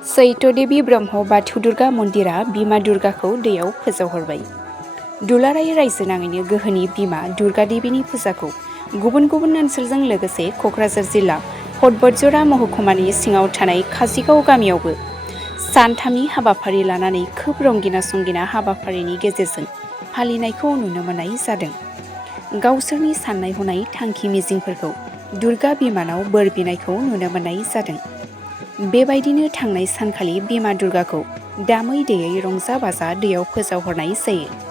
चैत्यदेवी ब्रह्म बाथौ दुर्गा मन्दिरा बिमा दुर्गाखौ दैयाव फोजावहरबाय। दुलाराय रायजो नाङैनो गोहोनि बिमा दुर्गा देवीनि फुजाखौ गुबुन गुबुन ओनसोलजों लोगोसे क'क्राझार जिल्ला पदबतजरा महकुमानि सिङाव थानाय काजिगाव गामियावबो सानथामनि हाबाफारि लानानै खोब रंगिना संगिना हाबाफारिनि गेजेरजों फालिनायखौ नुनो मोननाय जादों। गावसोरनि साननाय हनाय थांखि मिजिंफोरखौ दुर्गा बिमानाव बोर बिनायखौ नुनो मोननाय जादों। बेबायदिनो थांनाय सानखालि बिमा दुर्गाखौ दामै देयै रंजा बाजा दैयाव फोजावहरनाय जायो।